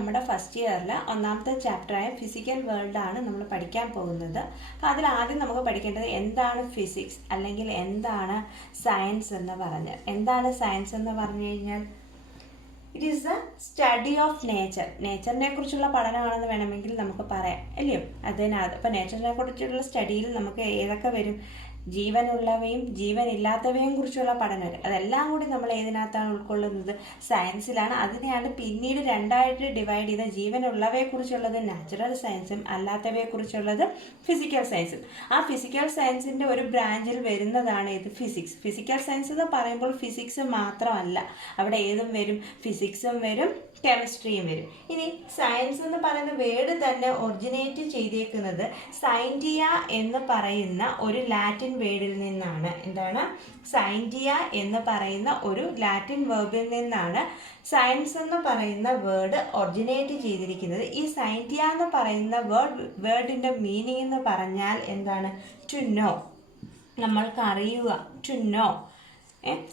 നമ്മുടെ ഫസ്റ്റ് ഇയറിൽ ഒന്നാമത്തെ ചാപ്റ്ററായ ഫിസിക്കൽ വേൾഡാണ് നമ്മൾ പഠിക്കാൻ പോകുന്നത്. അപ്പോൾ അതിലാദ്യം നമുക്ക് പഠിക്കേണ്ടത് എന്താണ് ഫിസിക്സ് അല്ലെങ്കിൽ എന്താണ് സയൻസ് എന്ന് പറഞ്ഞ്. എന്താണ് സയൻസ് എന്ന് പറഞ്ഞു കഴിഞ്ഞാൽ it is the study of nature. നേച്ചറിനെ കുറിച്ചുള്ള പഠനമാണെന്ന് വേണമെങ്കിൽ നമുക്ക് പറയാം, അല്ലയോ? അതിനകത്ത് ഇപ്പോൾ നേച്ചറിനെ കുറിച്ചുള്ള സ്റ്റഡിയിൽ നമുക്ക് ഏതൊക്കെ വരും? ജീവനുള്ളവയും ജീവനില്ലാത്തവയും കുറിച്ചുള്ള പഠനം. അതെല്ലാം കൂടി നമ്മൾ ഏതിനകത്താണ് ഉൾക്കൊള്ളുന്നത്? സയൻസിലാണ്. അതിനെയാണ് പിന്നീട് രണ്ടായിട്ട് ഡിവൈഡ് ചെയ്ത ജീവനുള്ളവയെക്കുറിച്ചുള്ളത് നാച്ചുറൽ സയൻസും അല്ലാത്തവയെക്കുറിച്ചുള്ളത് ഫിസിക്കൽ സയൻസും. ആ ഫിസിക്കൽ സയൻസിൻ്റെ ഒരു ബ്രാഞ്ചിൽ വരുന്നതാണ് ഇത് ഫിസിക്സ്. ഫിസിക്കൽ സയൻസ് എന്ന് പറയുമ്പോൾ ഫിസിക്സ് മാത്രമല്ല, അവിടെ ഏതും വരും, ഫിസിക്സും വരും, കെമിസ്ട്രിയും വരും. ഇനി സയൻസ് എന്ന് പറയുന്ന വേർഡ് തന്നെ ഒറിജിനേറ്റ് ചെയ്തേക്കുന്നത് സൈൻറ്റിയ എന്ന് പറയുന്ന ഒരു ലാറ്റിൻ വേർഡിൽ നിന്നാണ്. എന്താണ്? സൈൻറ്റിയ എന്ന് പറയുന്ന ഒരു ലാറ്റിൻ വേർബിൽ നിന്നാണ് സയൻസ് എന്ന് പറയുന്ന വേർഡ് ഒറിജിനേറ്റ് ചെയ്തിരിക്കുന്നത്. ഈ സൈൻറ്റിയ എന്ന് പറയുന്ന വേർഡിൻ്റെ മീനിങ് എന്ന് പറഞ്ഞാൽ എന്താണ്? ടു നോ, നമ്മൾക്ക് അറിയുക, ടു നോ.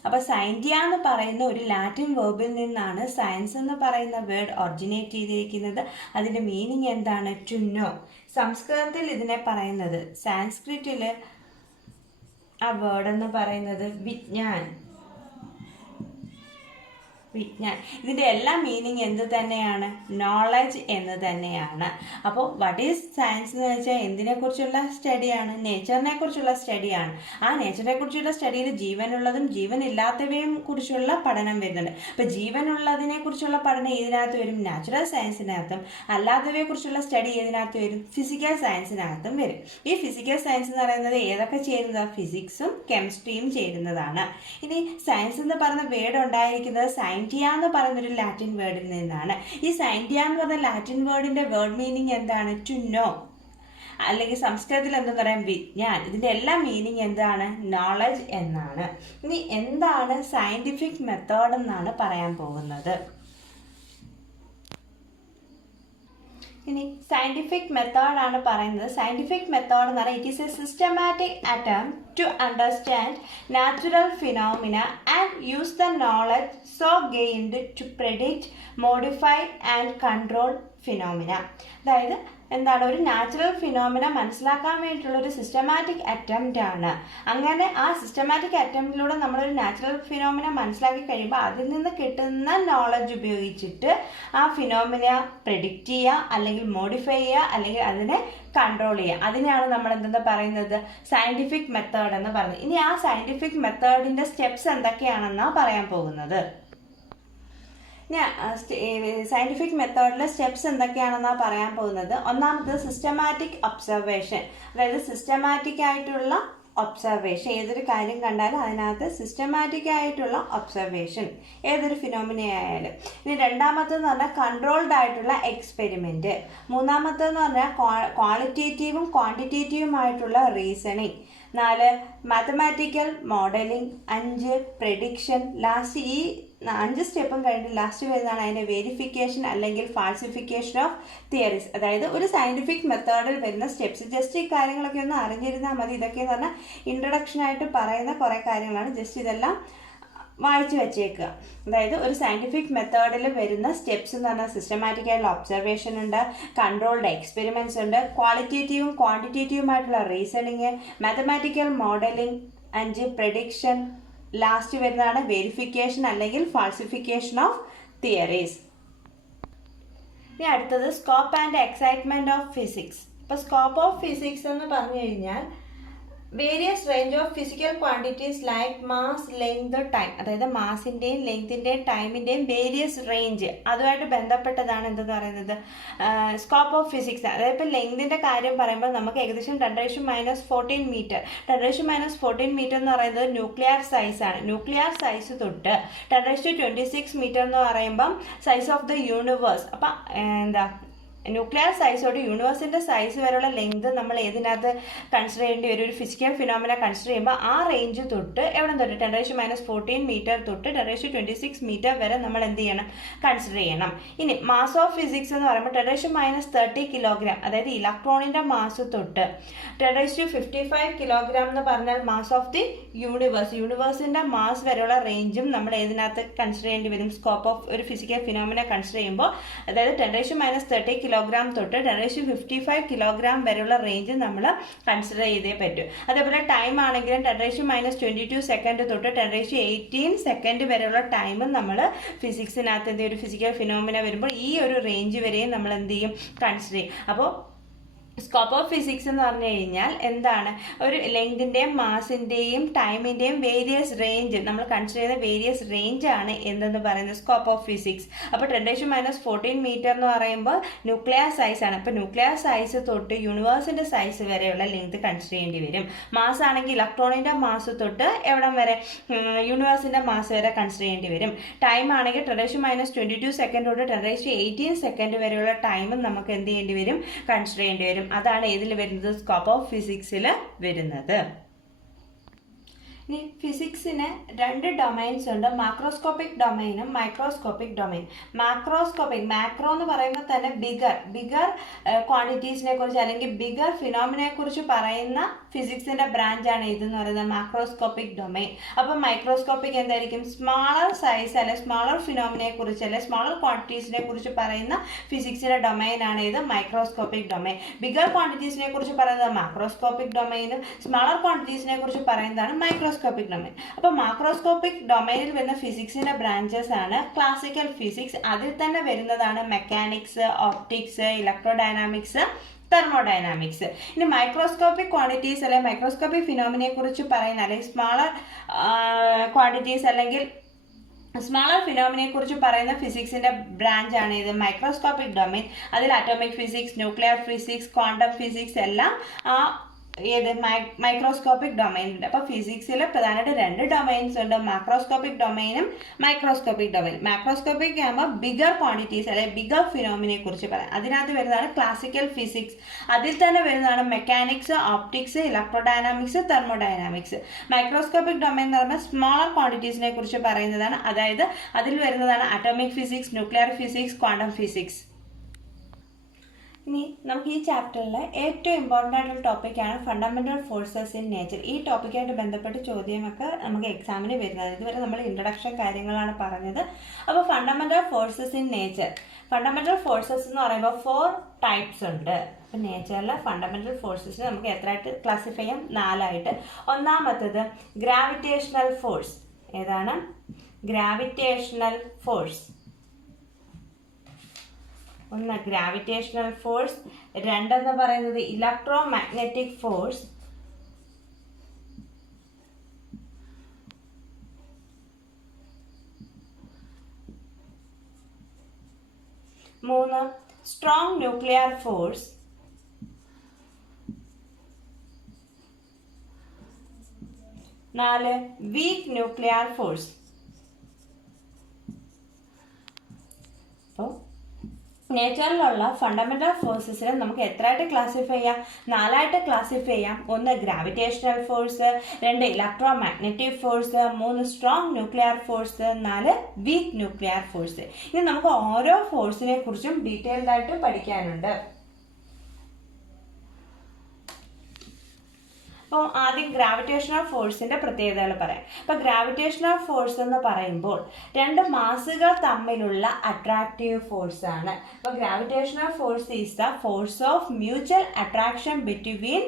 അപ്പോൾ സൈൻറ്റിയ എന്ന് പറയുന്ന ഒരു ലാറ്റിൻ വേർബിൽ നിന്നാണ് സയൻസ് എന്ന് പറയുന്ന വേർഡ് ഒറിജിനേറ്റ് ചെയ്തിരിക്കുന്നത്. അതിൻ്റെ മീനിങ് എന്താണ്? To know. സംസ്കൃതത്തിൽ ഇതിനെ പറയുന്നത്, സാൻസ്ക്രിറ്റിൽ ആ വേർഡ് എന്ന് പറയുന്നത് വിജ്ഞാൻ. ഇതിൻ്റെ എല്ലാ മീനിങ് എന്ത് തന്നെയാണ്? നോളജ് എന്ന് തന്നെയാണ്. അപ്പോൾ വാട്ട് ഈസ് സയൻസ് എന്ന് വെച്ചാൽ എന്തിനെക്കുറിച്ചുള്ള സ്റ്റഡിയാണ്? നേച്ചറിനെ കുറിച്ചുള്ള സ്റ്റഡിയാണ്. ആ നേച്ചറിനെ കുറിച്ചുള്ള സ്റ്റഡിയിൽ ജീവനുള്ളതും ജീവനില്ലാത്തവയും കുറിച്ചുള്ള പഠനം വരുന്നുണ്ട്. അപ്പോൾ ജീവനുള്ളതിനെ കുറിച്ചുള്ള പഠനം ഏതിനകത്ത് വരും? നാച്ചുറൽ സയൻസിനകത്തും. അല്ലാത്തവയെ കുറിച്ചുള്ള സ്റ്റഡി ഏതിനകത്ത് വരും? ഫിസിക്കൽ സയൻസിനകത്തും വരും. ഈ ഫിസിക്കൽ സയൻസ് എന്ന് പറയുന്നത് ഏതൊക്കെ ചേരുന്നതാണ്? ഫിസിക്സും കെമിസ്ട്രിയും ചേരുന്നതാണ്. ഇനി സയൻസ് എന്ന് പറയുന്ന വേർഡ് ഉണ്ടായിരിക്കുന്നത് സയൻറ്റിയ എന്ന് പറയുന്നൊരു ലാറ്റിൻ വേർഡിൽ നിന്നാണ്. ഈ സയൻറ്റിയ എന്ന് പറയുന്ന ലാറ്റിൻ വേർഡിന്റെ വേർഡ് മീനിങ് എന്താണ്? To know. അല്ലെങ്കിൽ സംസ്കൃതത്തിൽ എന്താ പറയാം? വിജ്ഞാൻ. ഇതിന്റെ എല്ലാ മീനിങ് എന്താണ്? നോളജ് എന്നാണ്. ഇനി എന്താണ് സയന്റിഫിക് മെത്തേഡ് എന്നാണ് പറയാൻ പോകുന്നത്. ഇനി സയന്റിഫിക് മെത്തേഡ് ആണ് പറയുന്നത്. സയന്റിഫിക് മെത്തേഡ് എന്ന് പറഞ്ഞാൽ it is A systematic attempt to understand natural phenomena and use the knowledge so gained to predict, modify and control phenomena. അതായത് എന്താണ്? ഒരു നാച്ചുറൽ ഫിനോമിന മനസ്സിലാക്കാൻ വേണ്ടിയിട്ടുള്ള ഒരു സിസ്റ്റമാറ്റിക് അറ്റംപ്റ്റ് ആണ്. അങ്ങനെ ആ സിസ്റ്റമാറ്റിക് അറ്റംപ്റ്റിലൂടെ നമ്മളൊരു നാച്ചുറൽ ഫിനോമിന മനസ്സിലാക്കി കഴിയുമ്പോൾ അതിൽ നിന്ന് കിട്ടുന്ന നോളജ് ഉപയോഗിച്ചിട്ട് ആ ഫിനോമിന പ്രെഡിക്റ്റ് ചെയ്യുക, അല്ലെങ്കിൽ മോഡിഫൈ ചെയ്യുക, അല്ലെങ്കിൽ അതിനെ കൺട്രോൾ ചെയ്യുക. അതിനെയാണ് നമ്മൾ എന്തെന്ന് പറയുന്നത്? സയന്റിഫിക് മെത്തേഡ് എന്ന് പറയുന്നത്. ഇനി ആ സയന്റിഫിക് മെത്തേഡിന്റെ സ്റ്റെപ്സ് എന്തൊക്കെയാണെന്നാണ് പറയാൻ പോകുന്നത്. സയന്റിഫിക് മെത്തേഡിലെ സ്റ്റെപ്സ് എന്തൊക്കെയാണെന്നാണ് പറയാൻ പോകുന്നത്. ഒന്നാമത് സിസ്റ്റമാറ്റിക് ഒബ്സർവേഷൻ. അതായത് സിസ്റ്റമാറ്റിക് ആയിട്ടുള്ള ഒബ്സർവേഷൻ. ഏതൊരു കാര്യം കണ്ടാലും അതിനകത്ത് സിസ്റ്റമാറ്റിക് ആയിട്ടുള്ള ഒബ്സർവേഷൻ, ഏതൊരു ഫിനോമിനയായാലും. ഇനി രണ്ടാമത്തെന്ന് പറഞ്ഞാൽ കൺട്രോൾഡ് ആയിട്ടുള്ള എക്സ്പെരിമെൻറ്റ്. മൂന്നാമത്തെന്ന് പറഞ്ഞാൽ ക്വാളിറ്റേറ്റീവും ക്വാണ്ടിറ്റേറ്റീവുമായിട്ടുള്ള reasoning. 4 mathematical modelling. 5 prediction. Last ഈ 5 സ്റ്റെപ്പും കഴിഞ്ഞിട്ട് ലാസ്റ്റ് വരുന്നതാണ് അതിൻ്റെ വെരിഫിക്കേഷൻ അല്ലെങ്കിൽ ഫാൾസിഫിക്കേഷൻ ഓഫ് തിയറീസ്. അതായത് ഒരു സയൻറ്റിഫിക് മെത്തേഡിൽ വരുന്ന സ്റ്റെപ്സ്. ജസ്റ്റ് ഈ കാര്യങ്ങളൊക്കെ ഒന്ന് അറിഞ്ഞിരുന്നാൽ മതി. ഇതൊക്കെയെന്ന് പറഞ്ഞാൽ ഇൻട്രൊഡക്ഷനായിട്ട് പറയുന്ന കുറേ കാര്യങ്ങളാണ്. ജസ്റ്റ് ഇതെല്ലാം വായിച്ചു വെച്ചേക്കുക. അതായത് ഒരു സയൻറ്റിഫിക് മെത്തേഡിൽ വരുന്ന സ്റ്റെപ്സ് എന്ന് പറഞ്ഞാൽ സിസ്റ്റമാറ്റിക് ആയിട്ടുള്ള ഒബ്സർവേഷൻ ഉണ്ട്, കൺട്രോൾഡ് എക്സ്പെരിമെൻറ്റ്സ് ഉണ്ട്, ക്വാളിറ്റേറ്റീവും ക്വാണ്ടിറ്റേറ്റീവുമായിട്ടുള്ള reasoning, mathematical modelling, 5 prediction, last വരുന്നതാണ് വെരിഫിക്കേഷൻ അല്ലെങ്കിൽ ഫാൾസിഫിക്കേഷൻ ഓഫ് തിയറീസ്. ഇനി അടുത്തത് scope and excitement of physics. ഇപ്പോൾ സ്കോപ്പ് ഓഫ് ഫിസിക്സ് എന്ന് പറഞ്ഞു കഴിഞ്ഞാൽ various range of physical quantities like mass, length, time. അതായത് മാസിൻ്റെയും ലെങ്തിൻ്റെയും ടൈമിൻ്റെയും വേരിയസ് റേഞ്ച്, അതുമായിട്ട് ബന്ധപ്പെട്ടതാണ് എന്തെന്ന് പറയുന്നത് സ്കോപ്പ് ഓഫ് ഫിസിക്സ്. അതായത് ഇപ്പോൾ ലെങ്തിൻ്റെ കാര്യം പറയുമ്പോൾ നമുക്ക് ഏകദേശം 10⁻⁻14 മീറ്റർ. 10⁻⁻14 മീറ്റർ എന്ന് പറയുന്നത് ന്യൂക്ലിയർ സൈസാണ്. ന്യൂക്ലിയർ സൈസ് തൊട്ട് 10⁻26 മീറ്റർ എന്ന് പറയുമ്പം സൈസ് ഓഫ് ദ യൂണിവേഴ്സ്. അപ്പം ന്യൂക്ലിയർ സൈസ് തൊട്ട് യൂണിവേഴ്സിൻ്റെ സൈസ് വരെയുള്ള ലെങ്ത് നമ്മൾ ഏതിനകത്ത് കൺസിഡർ ചെയ്യേണ്ടി വരും? ഒരു ഫിസിക്കൽ ഫിനോമിന കൺസിഡർ ചെയ്യുമ്പോൾ ആ റേഞ്ച് തൊട്ട് എവിടെ തൊട്ട് 10⁻⁻14 മീറ്റർ തൊട്ട് 10⁻26 മീറ്റർ വരെ നമ്മൾ എന്ത് ചെയ്യണം? കൺസിഡർ ചെയ്യണം. ഇനി മാസ് ഓഫ് ഫിസിക്സ് എന്ന് പറയുമ്പോൾ 10⁻30 കിലോഗ്രാം, അതായത് ഇലക്ട്രോണിൻ്റെ മാസ് തൊട്ട് 10⁻55 കിലോഗ്രാം എന്ന് പറഞ്ഞാൽ മാസ് ഓഫ് ദി യൂണിവേഴ്സിൻ്റെ മാസ് വരെയുള്ള റേഞ്ചും നമ്മൾ ഏതിനകത്ത് കൺസിഡർ ചെയ്യേണ്ടി വരും? സ്കോപ്പ് ഓഫ് ഒരു ഫിസിക്കൽ ഫിനോമിന കൺസിഡർ ചെയ്യുമ്പോൾ, അതായത് 10⁻30 കിലോഗ്രാം തൊട്ട് 10⁻55 കിലോഗ്രാം വരെയുള്ള റേഞ്ച് നമ്മൾ കൺസിഡർ ചെയ്തേ പറ്റൂ. അതേപോലെ ടൈം ആണെങ്കിലും 10⁻22 സെക്കൻഡ് തൊട്ട് 10⁻18 സെക്കൻഡ് വരെയുള്ള ടൈമും നമ്മൾ ഫിസിക്സിനകത്ത് എന്ത് ഒരു ഫിസിക്കൽ ഫിനോമിന വരുമ്പോൾ ഈ ഒരു റേഞ്ച് വരെയും നമ്മൾ എന്ത് ചെയ്യും? കൺസിഡർ ചെയ്യും. അപ്പോൾ സ്കോപ്പ് ഓഫ് ഫിസിക്സ് എന്ന് പറഞ്ഞു കഴിഞ്ഞാൽ എന്താണ്? ഒരു ലെങ്തിൻ്റെയും മാസിൻ്റെയും ടൈമിൻ്റെയും വേരിയസ് റേഞ്ച് നമ്മൾ കൺസിഡർ ചെയ്യുന്ന വേരിയസ് റേഞ്ചാണ് എന്തെന്ന് പറയുന്നത്? Scope of physics. അപ്പോൾ 10⁻14 മീറ്റർ എന്ന് പറയുമ്പോൾ ന്യൂക്ലിയർ സൈസ് ആണ്. അപ്പോൾ ന്യൂക്ലിയർ സൈസ് തൊട്ട് യൂണിവേഴ്സിൻ്റെ സൈസ് വരെയുള്ള ലെങ്ത് കൺസിഡർ ചെയ്യേണ്ടി വരും. മാസ് ആണെങ്കിൽ ഇലക്ട്രോണിൻ്റെ മാസ് തൊട്ട് എവിടം വരെ? യൂണിവേഴ്സിൻ്റെ മാസ് വരെ കൺസിഡർ ചെയ്യേണ്ടി വരും. ടൈം ആണെങ്കിൽ 10⁻22 സെക്കൻഡ് തൊട്ട് 10⁻18 സെക്കൻഡ് വരെയുള്ള ടൈമും നമുക്ക് എന്ത് ചെയ്യേണ്ടി വരും? കൺസിഡർ ചെയ്യേണ്ടി വരും. അതാണ് ഏതിൽ വരുന്നത്? സ്കോപ്പ് ഓഫ് ഫിസിക്സിൽ വരുന്നത്. ഇനി ഫിസിക്സിന് രണ്ട് ഡൊമൈൻസ് ഉണ്ട്, മാക്രോസ്കോപ്പിക് ഡൊമൈനും മൈക്രോസ്കോപ്പിക് ഡൊമൈൻ. മാക്രോ എന്ന് പറയുമ്പോൾ തന്നെ ബിഗർ ക്വാണ്ടിറ്റീസിനെ കുറിച്ച് അല്ലെങ്കിൽ ബിഗർ ഫിനോമിനെ കുറിച്ച് പറയുന്ന ഫിസിക്സിന്റെ ബ്രാഞ്ചാണ് ഇതെന്ന് പറയുന്നത് മാക്രോസ്കോപ്പിക് ഡൊമൈൻ. അപ്പം മൈക്രോസ്കോപ്പിക് എന്തായിരിക്കും? സ്മാളർ സൈസ് അല്ലെ സ്മാളർ ഫിനോമിനെ കുറിച്ച് അല്ലെ സ്മാളർ ക്വാണ്ടിറ്റീസിനെ കുറിച്ച് പറയുന്ന ഫിസിക്സിന്റെ ഡൊമൈൻ ആണ് ഇത് മൈക്രോസ്കോപ്പിക് ഡൊമൈൻ. ബിഗർ ക്വാണ്ടിറ്റീസിനെ കുറിച്ച് പറയുന്നത് മാക്രോസ്കോപ്പിക് ഡൊമൈനും സ്മാളർ ക്വാണ്ടിറ്റീസിനെ കുറിച്ച് പറയുന്നതാണ് മൈക്രോസ്കോപ്പിക് ഡൊമൈൻ. അപ്പോൾ മാക്രോസ്കോപ്പിക് ഡൊമൈനിൽ വരുന്ന ഫിസിക്സിന്റെ ബ്രാഞ്ചസ് ആണ് ക്ലാസിക്കൽ ഫിസിക്സ്. അതിൽ തന്നെ വരുന്നതാണ് മെക്കാനിക്സ്, ഓപ്റ്റിക്സ്, ഇലക്ട്രോഡൈനാമിക്സ്, തെർമോഡൈനാമിക്സ്. ഇനി മൈക്രോസ്കോപ്പിക് ക്വാണ്ടിറ്റീസ് അല്ലെങ്കിൽ മൈക്രോസ്കോപ്പിക് ഫിനോമിനെ കുറിച്ച് പറയുന്ന അല്ലെങ്കിൽ സ്മാളർ ക്വാണ്ടിറ്റീസ് അല്ലെങ്കിൽ സ്മാളർ ഫിനോമിനെ കുറിച്ച് പറയുന്ന ഫിസിക്സിന്റെ ബ്രാഞ്ചാണ് ഇത് മൈക്രോസ്കോപ്പിക് ഡൊമൈൻ. അതിൽ atomic physics, nuclear physics, quantum physics എല്ലാം ആ ഏത് മൈക്രോസ്കോപ്പിക് ഡൊമൈനുണ്ട്. അപ്പോൾ ഫിസിക്സിൽ പ്രധാനമായിട്ട് രണ്ട് ഡൊമൈൻസ് ഉണ്ട്, മാക്രോസ്കോപ്പിക് ഡൊമൈനും മൈക്രോസ്കോപ്പിക് ഡൊമൈനും. മാക്രോസ്കോപ്പിക് ആകുമ്പോൾ ബിഗർ ക്വാണ്ടിറ്റീസ് അല്ലെങ്കിൽ ബിഗർ ഫിനോമിനെ കുറിച്ച് പറയാം. അതിനകത്ത് വരുന്നതാണ് ക്ലാസിക്കൽ ഫിസിക്സ്. അതിൽ തന്നെ വരുന്നതാണ് mechanics, optics, electrodynamics, thermodynamics. Microscopic domain എന്ന് പറയുമ്പോൾ സ്മോളർ ക്വാണ്ടിറ്റീസിനെ കുറിച്ച് പറയുന്നതാണ്. അതായത് അതിൽ വരുന്നതാണ് atomic physics, nuclear physics, quantum physics. ഇനി നമുക്ക് ഈ ചാപ്റ്ററിൽ ഏറ്റവും ഇമ്പോർട്ടൻ്റ് ആയിട്ടുള്ള ടോപ്പിക്കാണ് ഫണ്ടമെൻ്റൽ ഫോഴ്സസ് ഇൻ നേച്ചർ. ഈ ടോപ്പിക്കായിട്ട് ബന്ധപ്പെട്ട് ചോദ്യമൊക്കെ നമുക്ക് എക്സാമിന് വരുന്നത്. ഇതുവരെ നമ്മൾ ഇൻട്രഡക്ഷൻ കാര്യങ്ങളാണ് പറഞ്ഞത്. അപ്പോൾ fundamental forces in nature, fundamental forces എന്ന് പറയുമ്പോൾ 4 ടൈപ്സ് ഉണ്ട്. അപ്പോൾ നേച്ചറിലെ ഫണ്ടമെൻ്റൽ ഫോഴ്സസിനെ നമുക്ക് എത്രയായിട്ട് ക്ലാസിഫൈ ചെയ്യാം? 4ആയിട്ട്. ഒന്നാമത്തത് ഗ്രാവിറ്റേഷണൽ ഫോഴ്സ്. ഏതാണ്? Gravitational force. ഒന്ന് ഗ്രാവിറ്റേഷണൽ ഫോഴ്സ്, രണ്ടെന്ന് പറയുന്നത് ഇലക്ട്രോ മാഗ്നറ്റിക് ഫോഴ്സ്, മൂന്ന് സ്ട്രോങ് ന്യൂക്ലിയർ ഫോഴ്സ്, നാല് വീക്ക് ന്യൂക്ലിയർ ഫോഴ്സ്. അപ്പോൾ നേച്ചറിലുള്ള ഫണ്ടമെൻ്റൽ ഫോഴ്സസിനെ നമുക്ക് എത്രയായിട്ട് ക്ലാസിഫൈ ചെയ്യാം? 4ആയിട്ട് ക്ലാസിഫൈ ചെയ്യാം. ഒന്ന് gravitational force, 2 electro magnetic force, 3 strong nuclear force, 4 weak nuclear force. ഇനി നമുക്ക് ഓരോ ഫോഴ്സിനെ കുറിച്ചും ഡീറ്റെയിൽഡ് ആയിട്ട് പഠിക്കാനുണ്ട്. അപ്പോൾ ആദ്യം ഗ്രാവിറ്റേഷണൽ ഫോഴ്സിന്റെ പ്രത്യേകതകൾ പറയാം. അപ്പോൾ ഗ്രാവിറ്റേഷണൽ ഫോഴ്സ് എന്ന് പറയുമ്പോൾ 2 മാസുകൾ തമ്മിലുള്ള അട്രാക്റ്റീവ് ഫോഴ്സ് ആണ്. അപ്പോൾ gravitational force is the force of mutual attraction between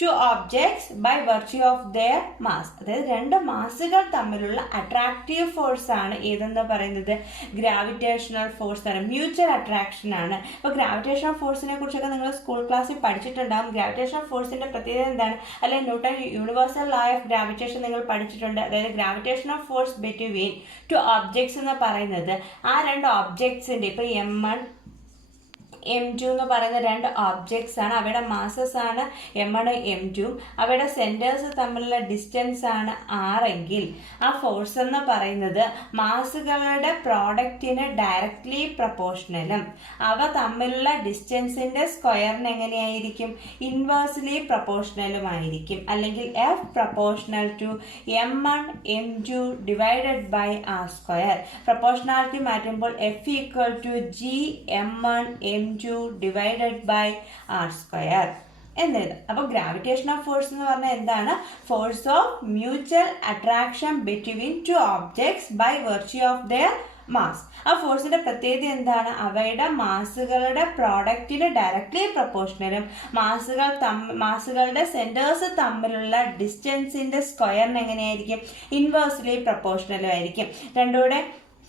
2 objects by virtue of their mass. അതായത് 2 മാസുകൾ തമ്മിലുള്ള അട്രാക്റ്റീവ് ഫോഴ്സ് ആണ് ഏതെന്ന് പറയുന്നത്? ഗ്രാവിറ്റേഷണൽ ഫോഴ്സ് ആണ്. മ്യൂച്വൽ അട്രാക്ഷൻ ആണ്. അപ്പോൾ ഗ്രാവിറ്റേഷണൽ ഫോഴ്സിനെ കുറിച്ചൊക്കെ നിങ്ങൾ സ്കൂൾ ക്ലാസ്സിൽ പഠിച്ചിട്ടുണ്ടാകും. ഗ്രാവിറ്റേഷണൽ ഫോഴ്സിന്റെ പ്രത്യേകത എന്താണ്? അല്ലെങ്കിൽ newton universal law of gravitation നിങ്ങൾ പഠിച്ചിട്ടുണ്ട്. അതായത് ഗ്രാവിറ്റേഷണൽ ഫോഴ്സ് ബിറ്റ്വീൻ 2 ഒബ്ജക്ട്സ് എന്ന് പറയുന്നത് ആ 2 ഒബ്ജക്ട്സിന്റെ ഇപ്പോൾ M1 M2 എന്ന് പറയുന്ന രണ്ട് ഓബ്ജക്ട്സ് ആണ്. അവയുടെ മാസസ് ആണ് M1 M2. അവയുടെ സെന്റേഴ്സ് തമ്മിലുള്ള ഡിസ്റ്റൻസ് ആണ് R എങ്കിൽ ആ ഫോഴ്സ് എന്ന് പറയുന്നത് മാസുകളുടെ പ്രോഡക്റ്റിന് ഡയറക്ട്ലി പ്രൊപ്പോർഷണലും അവ തമ്മിലുള്ള ഡിസ്റ്റൻസിന്റെ സ്ക്വയറിന് എങ്ങനെയായിരിക്കും? ഇൻവേഴ്സ്ലി പ്രൊപ്പോർഷണലുമായിരിക്കും. അല്ലെങ്കിൽ F proportional to M1 M2 divided by R square. Proportionality മാറ്റുമ്പോൾ F equal to G M1 M2 divided by R square എന്നെഴുതാം. അപ്പോൾ ഗ്രാവിറ്റേഷൻ ഓഫ് ഫോഴ്സ് എന്ന് പറഞ്ഞാൽ എന്താണ്? Force of mutual attraction between two objects by virtue of their mass. ആ ഫോഴ്സിന്റെ പ്രത്യേകത എന്താണ്? അവയുടെ മാസുകളുടെ പ്രോഡക്റ്റിന് ഡയറക്ട്ലി പ്രൊപ്പോർഷണലും മാസുകളുടെ സെന്റേഴ്സ് തമ്മിലുള്ള ഡിസ്റ്റൻസിന്റെ സ്ക്വയറിന് എങ്ങനെയായിരിക്കും? ഇൻവേഴ്സ്ലി പ്രൊപ്പോർഷണലും ആയിരിക്കും. രണ്ടുകൂടെ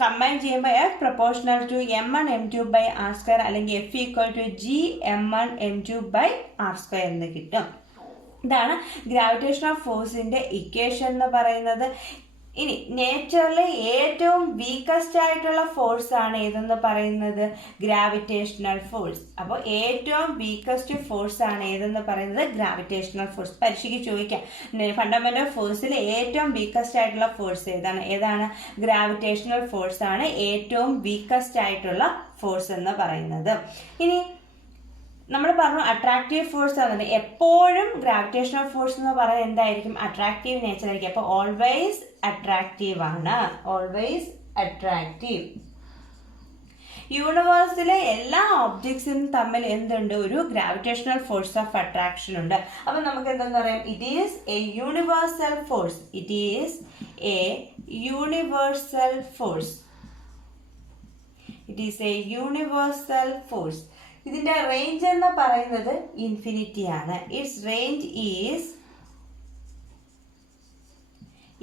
കമ്പൈൻ ചെയ്യുമ്പോൾ F proportional to M1 M2 by R square അല്ലെങ്കിൽ F equal to G M1 M2 by R square എന്ന് കിട്ടും. ഇതാണ് ഗ്രാവിറ്റേഷൻ ഓഫ് ഫോഴ്സിന്റെ ഇക്വേഷൻ എന്ന് പറയുന്നത്. ഇനി നേച്ചറിലെ ഏറ്റവും വീക്കസ്റ്റ് ആയിട്ടുള്ള ഫോഴ്സ് ആണ് ഏതെന്ന് പറയുന്നത്? Gravitational force. അപ്പോൾ ഏറ്റവും വീക്കസ്റ്റ് ഫോഴ്സ് ആണ് ഏതെന്ന് പറയുന്നത്? Gravitational force. പരീക്ഷയ്ക്ക് ചോദിക്കാം, ഫണ്ടമെന്റൽ ഫോഴ്സിൽ ഏറ്റവും വീക്കസ്റ്റ് ആയിട്ടുള്ള ഫോഴ്സ് ഏതാണ്? ഗ്രാവിറ്റേഷണൽ ഫോഴ്സ് ആണ് ഏറ്റവും വീക്കസ്റ്റ് ആയിട്ടുള്ള ഫോഴ്സ് എന്ന് പറയുന്നത്. ഇനി നമ്മൾ പറഞ്ഞു അട്രാക്റ്റീവ് ഫോഴ്സ് ആണ്. എപ്പോഴും ഗ്രാവിറ്റേഷണൽ ഫോഴ്സ് എന്ന് പറയുന്നത് എന്തായിരിക്കും? അട്രാക്റ്റീവ് നേച്ചർ ആയിരിക്കും. അപ്പോൾ ഓൾവേസ് അട്രാക്റ്റീവ് ആണ്. Always attractive. യൂണിവേഴ്സിലെ എല്ലാ ഒബ്ജക്ട്സിനും തമ്മിൽ എന്തുണ്ട്? ഒരു ഗ്രാവിറ്റേഷണൽ ഫോഴ്സ് ഓഫ് അട്രാക്ഷൻ ഉണ്ട്. അപ്പൊ നമുക്ക് എന്തെന്ന് പറയാം? It is A universal force. It is A universal force. It is A universal force. ഇതിന്റെ റേഞ്ച് എന്ന് പറയുന്നത് ഇൻഫിനിറ്റി ആണ്. It's range is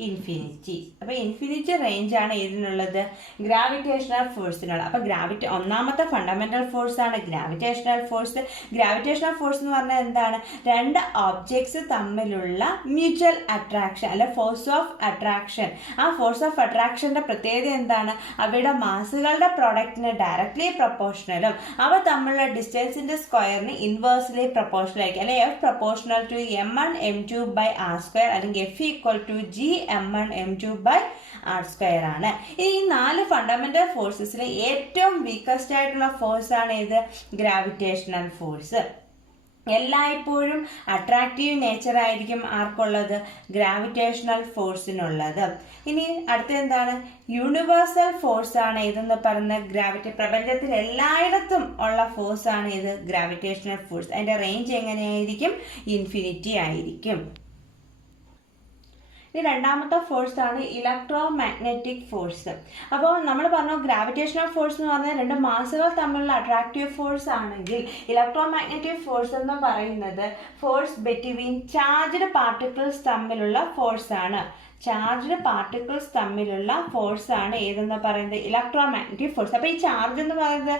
infinity. അപ്പൊ ഇൻഫിനിറ്റി റേഞ്ച് ആണ് ഇതിനുള്ളത്? ഗ്രാവിറ്റേഷണൽ ഫോഴ്സിനുള്ള. അപ്പൊ ഒന്നാമത്തെ ഫണ്ടമെന്റൽ ഫോഴ്സ് ആണ് ഗ്രാവിറ്റേഷണൽ ഫോഴ്സ്. ഗ്രാവിറ്റേഷണൽ ഫോഴ്സ് എന്ന് പറഞ്ഞാൽ എന്താണ്? രണ്ട് ഓബ്ജക്ട്സ് തമ്മിലുള്ള മ്യൂച്വൽ അട്രാക്ഷൻ അല്ലെ ഫോഴ്സ് ഓഫ് അട്രാക്ഷൻ. ആ ഫോഴ്സ് ഓഫ് അട്രാക്ഷന്റെ പ്രത്യേകത എന്താണ്? അവയുടെ മാസുകളുടെ പ്രോഡക്റ്റിന് ഡയറക്ട്ലി പ്രൊപ്പോർഷണലും അവ തമ്മിലുള്ള ഡിസ്റ്റൻസിന്റെ സ്ക്വയറിന് ഇൻവേഴ്സ്ലി പ്രൊപ്പോർഷണൽ ആയിരിക്കും. അല്ലെ F proportional to M1 M2 by R square അല്ലെങ്കിൽ F equal to G M1 M2 by R square ആണ്. ഈ 4 ഫണ്ടമെന്റൽ ഫോഴ്സസിൽ ഏറ്റവും വീക്കസ്റ്റ് ആയിട്ടുള്ള ഫോഴ്സ് ആണ് ഇത്? Gravitational force. എല്ലായ്പ്പോഴും അട്രാക്റ്റീവ് നേച്ചർ ആയിരിക്കും ആർക്കുള്ളത്? ഗ്രാവിറ്റേഷണൽ ഫോഴ്സിനുള്ളത്. ഇനി അടുത്ത എന്താണ്? യൂണിവേഴ്സൽ ഫോഴ്സ് ആണ് ഇതെന്ന് പറയുന്ന പ്രപഞ്ചത്തിൽ എല്ലായിടത്തും ഉള്ള ഫോഴ്സ് ആണ് ഇത് ഗ്രാവിറ്റേഷണൽ ഫോഴ്സ്. അതിന്റെ റേഞ്ച് എങ്ങനെയായിരിക്കും? ഇൻഫിനിറ്റി ആയിരിക്കും. രണ്ടാമത്തെ ഫോഴ്സ് ആണ് ഇലക്ട്രോ മാഗ്നറ്റിക് ഫോഴ്സ്. അപ്പോൾ നമ്മൾ പറഞ്ഞു ഗ്രാവിറ്റേഷണൽ ഫോഴ്സ് എന്ന് പറഞ്ഞാൽ രണ്ട് മാസുകൾ തമ്മിലുള്ള അട്രാക്റ്റീവ് ഫോഴ്സ് ആണെങ്കിൽ ഇലക്ട്രോ മാഗ്നറ്റിക് ഫോഴ്സ് എന്ന് പറയുന്നത് ഫോഴ്സ് ബിറ്റ്വീൻ ചാർജ്ഡ് പാർട്ടിക്കിൾസ് തമ്മിലുള്ള ഫോഴ്സ് ആണ്. ചാർജ്ഡ് പാർട്ടിക്കിൾസ് തമ്മിലുള്ള ഫോഴ്സ് ആണ് ഏതെന്ന് പറയുന്നത്? Electro magnetic force. അപ്പോൾ ഈ ചാർജ് എന്ന് പറയുന്നത്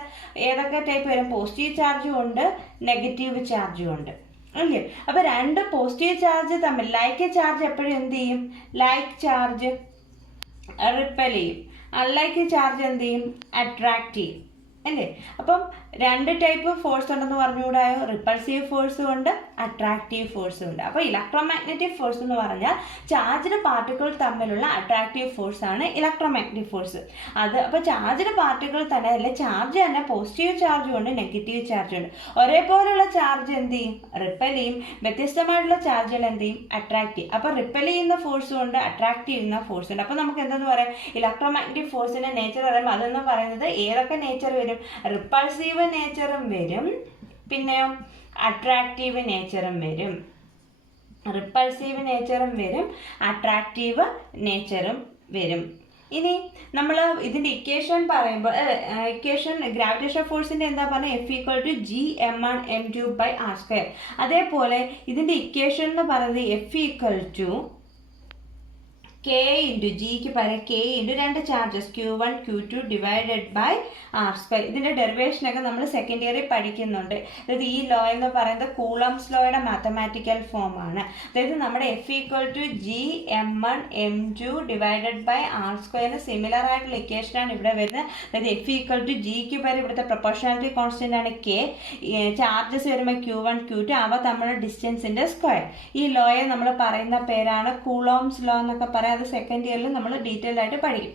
ഏതൊക്കെ ടൈപ്പ് വരും? പോസിറ്റീവ് ചാർജും ഉണ്ട്, നെഗറ്റീവ് ചാർജും ഉണ്ട് അല്ലേ? അപ്പൊ രണ്ട് പോസിറ്റീവ് ചാർജ് തമ്മിൽ ലൈക്ക് ചാർജ് എപ്പോഴും എന്ത് ചെയ്യും? ലൈക്ക് ചാർജ് റിപ്പൽ ചെയ്യും. അൺലൈക്ക് ചാർജ് എന്ത് ചെയ്യും? അട്രാക്ട് ചെയ്യും അല്ലേ? അപ്പം രണ്ട് ടൈപ്പ് ഫോഴ്സ് ഉണ്ടെന്ന് പറഞ്ഞുകൂടായോ? റിപ്പൾസീവ് ഫോഴ്സും ഉണ്ട്, അട്രാക്റ്റീവ് ഫോഴ്സും ഉണ്ട്. അപ്പോൾ ഇലക്ട്രോ മാഗ്നറ്റിക് ഫോഴ്സ് എന്ന് പറഞ്ഞാൽ ചാർജ്ഡ് പാർട്ടിക്കിൾ തമ്മിലുള്ള അട്രാക്റ്റീവ് ഫോഴ്സ് ആണ് ഇലക്ട്രോ മാഗ്നറ്റിക് ഫോഴ്സ്. അപ്പോൾ ചാർജ്ഡ് പാർട്ടിക്കിൾ തന്നെ അല്ലെ ചാർജ് തന്നെ പോസിറ്റീവ് ചാർജും ഉണ്ട്, നെഗറ്റീവ് ചാർജും ഉണ്ട്. ഒരേപോലെയുള്ള ചാർജ് എന്ത് ചെയ്യും? റിപ്പൽ ചെയ്യും. വ്യത്യസ്തമായിട്ടുള്ള ചാർജുകൾ എന്ത് ചെയ്യും? അട്രാക്ട് ചെയ്യും. അപ്പോൾ റിപ്പൽ ചെയ്യുന്ന ഫോഴ്സും ഉണ്ട്, അട്രാക്ട് ചെയ്യുന്ന ഫോഴ്സും ഉണ്ട്. അപ്പോൾ നമുക്ക് എന്തെന്ന് പറയാം? ഇലക്ട്രോ മാഗ്നറ്റിക് ഫോഴ്സിന്റെ നേച്ചർ പറയുമ്പോൾ അതെന്ന് പറയുന്നത് ഏതൊക്കെ നേച്ചർ വരും? റിപ്പൾസീവ് നേച്ചറും വരും, പിന്നെ അട്രാക്റ്റീവ് നേച്ചറും വരും. റിപ്പൾസീവ് നേച്ചറും വരും, അട്രാക്റ്റീവ് നേച്ചറും വരും. ഇനി നമ്മൾ ഇതിന്റെ ഇക്വേഷൻ പറയുമ്പോൾ ഗ്രാവിറ്റേഷൻ ഫോഴ്സിന്റെ എന്താ പറഞ്ഞാൽ? F equal to G M1 M2 by R square. അതേപോലെ ഇതിന്റെ ഇക്വേഷൻ എന്ന് പറയുന്നത് F equal to K into ജിക്ക് പകരം കെ ഇൻറ്റു രണ്ട് charges Q1 Q2 divided by R². ഇതിൻ്റെ ഡെറിവേഷനൊക്കെ നമ്മൾ സെക്കൻഡ് ഇയറിൽ പഠിക്കുന്നുണ്ട്. അതായത് ഈ ലോ എന്ന് പറയുന്നത് കൂളംസ് ലോയുടെ മാത്തമാറ്റിക്കൽ ഫോമാണ്. അതായത് നമ്മുടെ F=G(m1)(m2) divided by R² similar ആയിട്ടുള്ള ഇക്വേഷനാണ് ഇവിടെ വരുന്നത്. അതായത് F=Gക്ക് പകരം ഇവിടുത്തെ പ്രൊപ്പോർഷണാലിറ്റി കോൺസ്റ്റന്റ് ആണ് K. ചാർജസ് വരുമ്പോൾ Q1 Q2 അവ തമ്മിലുള്ള ഡിസ്റ്റൻസിന്റെ സ്ക്വയർ. ഈ ലോയെ നമ്മൾ പറയുന്ന പേരാണ് കൂളോംസ് ലോ എന്നൊക്കെ പറയാം. അത് സെക്കൻഡ് ഇയറിൽ നമ്മൾ ഡീറ്റെയിൽഡ് ആയിട്ട് പഠിക്കും.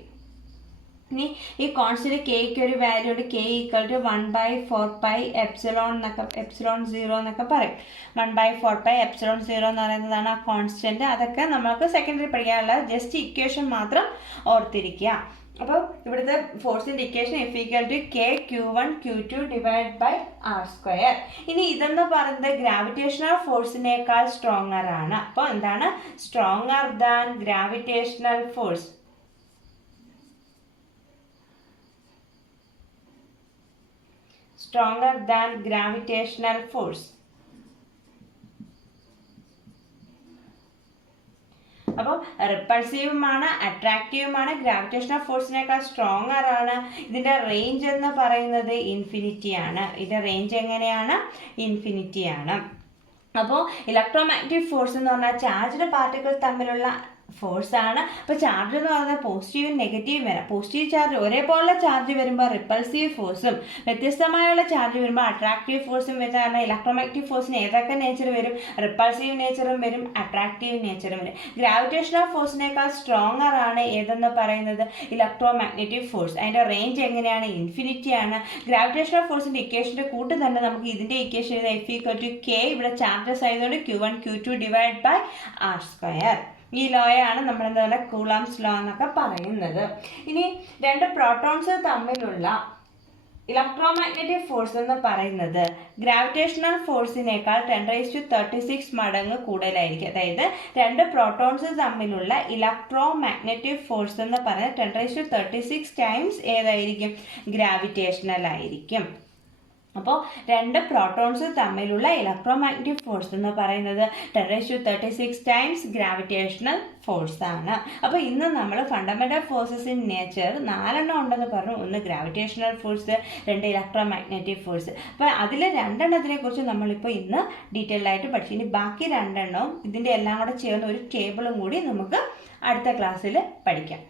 ഇനി ഈ കോൺസ്റ്റന്റ് കെയ്ക്ക് ഒരു വാല്യൂ ഉണ്ട്. K=1/4πε0 എന്നൊക്കെ പറയും. 1/4πε0 എന്ന് പറയുന്നതാണ് ആ കോൺസ്റ്റന്റ്. അതൊക്കെ നമുക്ക് സെക്കൻഡറി പഠിക്കാനുള്ള ജസ്റ്റ് ഇക്വേഷൻ മാത്രം ഓർത്തിരിക്കുക. അപ്പോൾ ഇവിടുത്തെ ഫോഴ്സിന്റെ equation F=K(Q1 Q2 divide by R²). ഇനി ഇതെന്ന് പറയുന്നത് ഗ്രാവിറ്റേഷണൽ ഫോഴ്സിനേക്കാൾ സ്ട്രോങ്ങർ ആണ്. അപ്പോൾ എന്താണ് stronger than gravitational force? stronger than gravitational force. അപ്പോൾ റിപ്പൾസീവുമാണ്, അട്രാക്റ്റീവുമാണ്, ഗ്രാവിറ്റേഷണൽ ഫോഴ്സിനേക്കാൾ സ്ട്രോങ്ങർ ആണ്. ഇതിൻ്റെ റേഞ്ച് എന്ന് പറയുന്നത് ഇൻഫിനിറ്റി ആണ്. ഇതിൻ്റെ റേഞ്ച് എങ്ങനെയാണ്? ഇൻഫിനിറ്റി ആണ്. അപ്പോൾ ഇലക്ട്രോമാഗ്നറ്റിക് ഫോഴ്സ് എന്ന് പറഞ്ഞാൽ ചാർജ്ഡ് പാർട്ടിക്കിൾ തമ്മിലുള്ള ഫോഴ്സ് ആണ്. അപ്പോൾ ചാർജ് എന്ന് പറയുന്നത് പോസിറ്റീവും നെഗറ്റീവും വരാം. പോസിറ്റീവ് ചാർജ് ഒരേപോലുള്ള ചാർജ് വരുമ്പോൾ റിപ്പൾസീവ് ഫോഴ്സും വ്യത്യസ്തമായുള്ള ചാർജ് വരുമ്പോൾ അട്രാക്റ്റീവ് ഫോഴ്സും വരുന്നതാണ്. ഇലക്ട്രോമാഗ്നറ്റിക് ഫോഴ്സിന് ഏതൊക്കെ നേച്ചർ വരും? റിപ്പൾസീവ് നേച്ചറും വരും, അട്രാക്റ്റീവ് നേച്ചറും വരും. ഗ്രാവിറ്റേഷണൽ ഫോഴ്സിനേക്കാൾ സ്ട്രോങ്ങർ ആണ് ഏതെന്ന് പറയുന്നത് ഇലക്ട്രോമാഗ്നറ്റിക് ഫോഴ്സ്. അതിൻ്റെ റേഞ്ച് എങ്ങനെയാണ്? ഇൻഫിനിറ്റി ആണ്. ഗ്രാവിറ്റേഷണൽ ഫോഴ്സിൻ്റെ ഇക്വേഷൻ്റെ കൂട്ട് തന്നെ നമുക്ക് ഇതിൻ്റെ ഇക്വേഷൻ F=K. ഇവിടെ ചാർജസ് ആയതുകൊണ്ട് Q1 Q2 divide by R². ഈ ലോയാണ് നമ്മൾ എന്താ പറയുക കൂളംസ് ലോ എന്നൊക്കെ പറയുന്നത്. ഇനി രണ്ട് പ്രോട്ടോൺസ് തമ്മിലുള്ള ഇലക്ട്രോമാഗ്നറ്റിക് ഫോഴ്സ് എന്ന് പറയുന്നത് ഗ്രാവിറ്റേഷണൽ ഫോഴ്സിനേക്കാൾ 10⁻36 മടങ്ങ് കൂടുതലായിരിക്കും. അതായത് രണ്ട് പ്രോട്ടോൺസ് തമ്മിലുള്ള ഇലക്ട്രോമാഗ്നറ്റിക് ഫോഴ്സ് എന്ന് പറയുന്നത് 10⁻36 ടൈംസ് ഏതായിരിക്കും? ഗ്രാവിറ്റേഷണൽ ആയിരിക്കും. അപ്പോൾ രണ്ട് പ്രോട്ടോൺസ് തമ്മിലുള്ള ഇലക്ട്രോമാഗ്നറ്റിക് ഫോഴ്സ് എന്ന് പറയുന്നത് 10⁻36 ടൈംസ് ഗ്രാവിറ്റേഷണൽ ഫോഴ്സ് ആണ്. അപ്പോൾ ഇന്ന് നമ്മൾ ഫണ്ടമെന്റൽ ഫോഴ്സസ് ഇൻ നേച്ചർ 4 ഉണ്ടെന്ന് പറഞ്ഞു. ഒന്ന് ഗ്രാവിറ്റേഷണൽ ഫോഴ്സ്, രണ്ട് ഇലക്ട്രോമാഗ്നറ്റിക് ഫോഴ്സ്. അപ്പോൾ അതിൽ 2 കുറിച്ച് നമ്മളിപ്പോൾ ഇന്ന് ഡീറ്റെയിൽഡ് ആയിട്ട് പഠിച്ചു. ഇനി ബാക്കി 2 ഇതിൻ്റെ എല്ലാം കൂടെ ചേർന്ന് ഒരു ടേബിളും കൂടി നമുക്ക് അടുത്ത ക്ലാസ്സിൽ പഠിക്കാം.